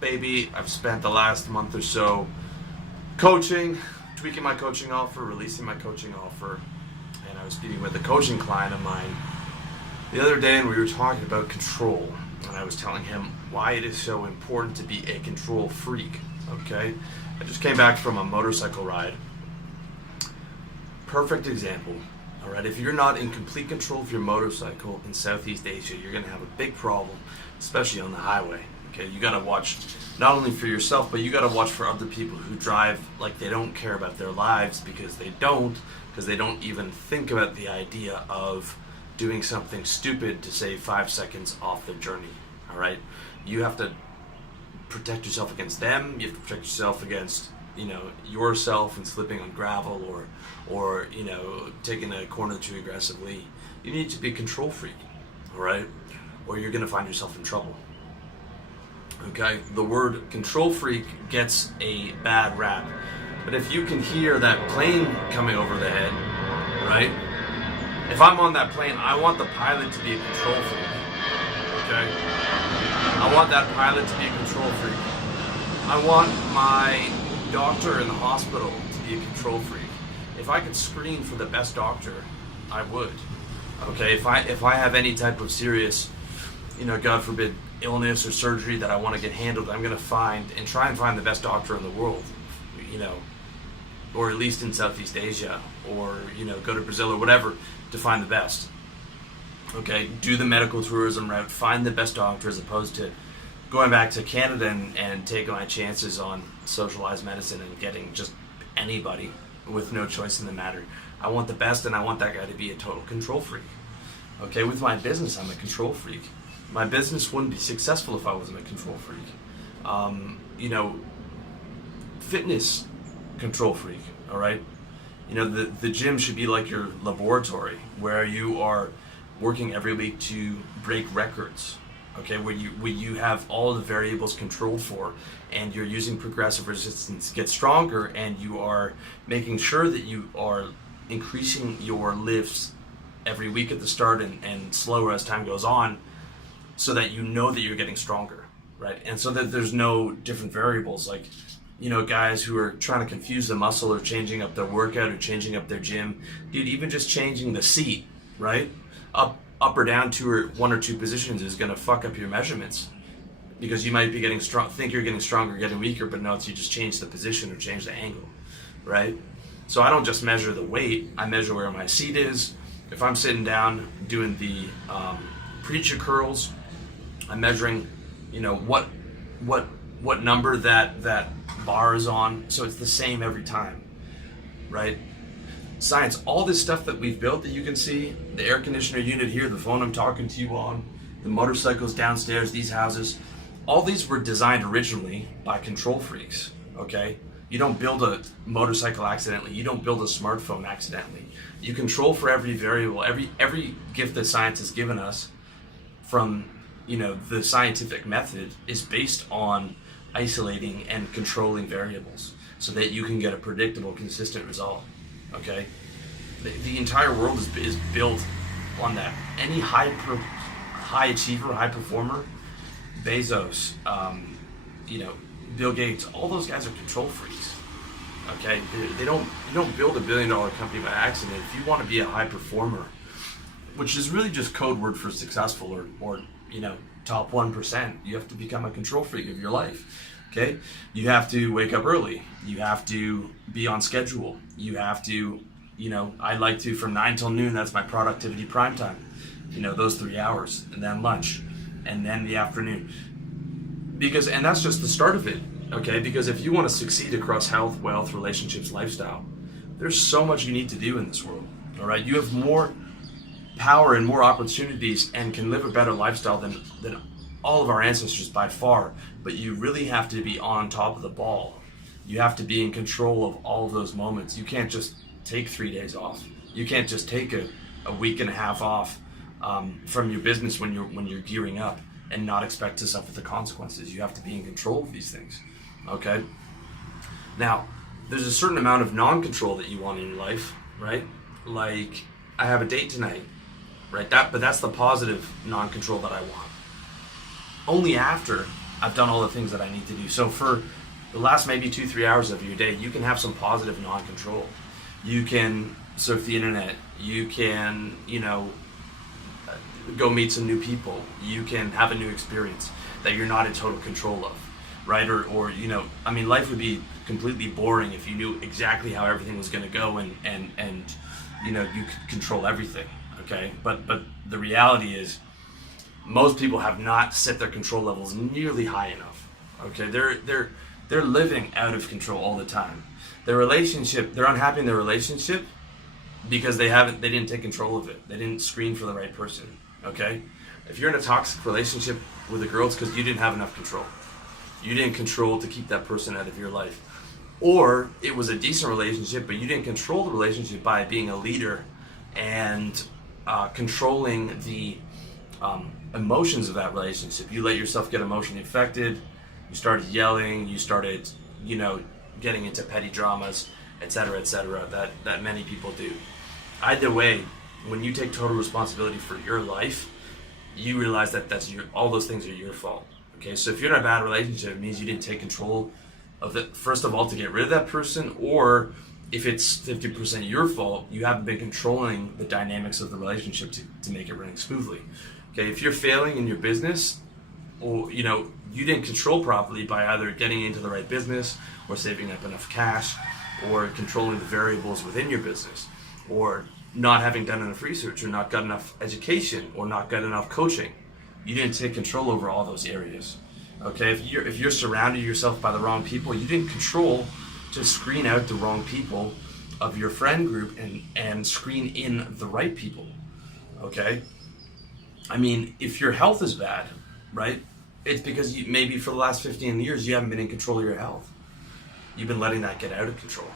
Baby, I've spent the last month or so coaching, tweaking my coaching offer, releasing my coaching offer, and I was speaking with a coaching client of mine the other day, and we were talking about control, and I was telling him why it is so important to be a control freak. Okay, I just came back from a motorcycle ride. Perfect example. All right, if you're not in complete control of your motorcycle in Southeast Asia, you're going to have a big problem, especially on the highway. Okay, you got to watch not only for yourself, but you got to watch for other people who drive like they don't care about their lives, because they don't even think about the idea of doing something stupid to save 5 seconds off their journey. All right, you have to protect yourself against them. You have to protect yourself against yourself and slipping on gravel or taking a corner too aggressively. You need to be a control freak, all right, or you're going to find yourself in trouble. Okay, the word control freak gets a bad rap, but if you can hear that plane coming over the head, right? If I'm on that plane, I want the pilot to be a control freak. Okay, I want that pilot to be a control freak. I want my doctor in the hospital to be a control freak. If I could screen for the best doctor, I would. Okay, if I have any type of serious, God forbid, illness or surgery that I want to get handled, I'm going to try and find the best doctor in the world, or at least in Southeast Asia, or go to Brazil or whatever to find the best. Okay, do the medical tourism route, find the best doctor, as opposed to going back to Canada and taking my chances on socialized medicine and getting just anybody with no choice in the matter. I want the best, and I want that guy to be a total control freak. Okay, with my business, I'm a control freak. My business wouldn't be successful if I wasn't a control freak. Fitness control freak, all right? The gym should be like your laboratory, where you are working every week to break records, okay, where you have all the variables controlled for, and you're using progressive resistance to get stronger, and you are making sure that you are increasing your lifts every week at the start and slower as time goes on, so that that you're getting stronger, right? And so that there's no different variables, like guys who are trying to confuse the muscle, or changing up their workout, or changing up their gym. Dude, even just changing the seat, right, up or down one or two positions is going to fuck up your measurements, because you might be getting strong, think you're getting stronger, getting weaker, but no, it's you just change the position or change the angle, right? So I don't just measure the weight, I measure where my seat is. If I'm sitting down doing the preacher curls, I'm measuring, what number that bar is on, so it's the same every time, right? Science, all this stuff that we've built that you can see, the air conditioner unit here, the phone I'm talking to you on, the motorcycles downstairs, these houses, all these were designed originally by control freaks, okay? You don't build a motorcycle accidentally. You don't build a smartphone accidentally. You control for every variable, every gift that science has given us from, the scientific method is based on isolating and controlling variables so that you can get a predictable, consistent result, okay? The entire world is built on that. Any high achiever, high performer, Bezos, Bill Gates, all those guys are control freaks. Okay, you don't build $1 billion company by accident. If you want to be a high performer, which is really just code word for successful or top 1%, you have to become a control freak of your life. Okay, you have to wake up early. You have to be on schedule. You have to, I like to from 9 till noon. That's my productivity prime time. Those 3 hours, and then lunch, and then the afternoon. And that's just the start of it, okay? Because if you want to succeed across health, wealth, relationships, lifestyle, there's so much you need to do in this world, all right? You have more power and more opportunities and can live a better lifestyle than all of our ancestors by far, but you really have to be on top of the ball. You have to be in control of all of those moments. You can't just take 3 days off. You can't just take a week and a half off from your business when you're gearing up and not expect to suffer the consequences. You have to be in control of these things, okay? Now, there's a certain amount of non-control that you want in your life, right? Like, I have a date tonight, right? But that's the positive non-control that I want. Only after I've done all the things that I need to do. So for the last maybe 2-3 hours of your day, you can have some positive non-control. You can surf the internet. You can, go meet some new people. You can have a new experience that you're not in total control of, right? Or life would be completely boring if you knew exactly how everything was going to go and you could control everything, okay? But the reality is most people have not set their control levels nearly high enough, okay? They're living out of control all the time. They're unhappy in their relationship because they didn't take control of it. They didn't screen for the right person, okay? If you're in a toxic relationship with a girl, it's because you didn't have enough control. You didn't control to keep that person out of your life. Or it was a decent relationship, but you didn't control the relationship by being a leader and controlling the emotions of that relationship. You let yourself get emotionally affected. You started yelling. You started, getting into petty dramas, etc., that many people do. Either way, when you take total responsibility for your life, you realize that all those things are your fault. Okay, so if you're in a bad relationship, it means you didn't take control of it, first of all, to get rid of that person, or if it's 50% your fault, you haven't been controlling the dynamics of the relationship to make it running smoothly. Okay, if you're failing in your business, or you didn't control properly by either getting into the right business or saving up enough cash or controlling the variables within your business, or not having done enough research, or not got enough education, or not got enough coaching. You didn't take control over all those areas. Okay, if you're surrounding yourself by the wrong people, you didn't control to screen out the wrong people of your friend group and screen in the right people. Okay, if your health is bad, right, it's because maybe for the last 15 years you haven't been in control of your health. You've been letting that get out of control.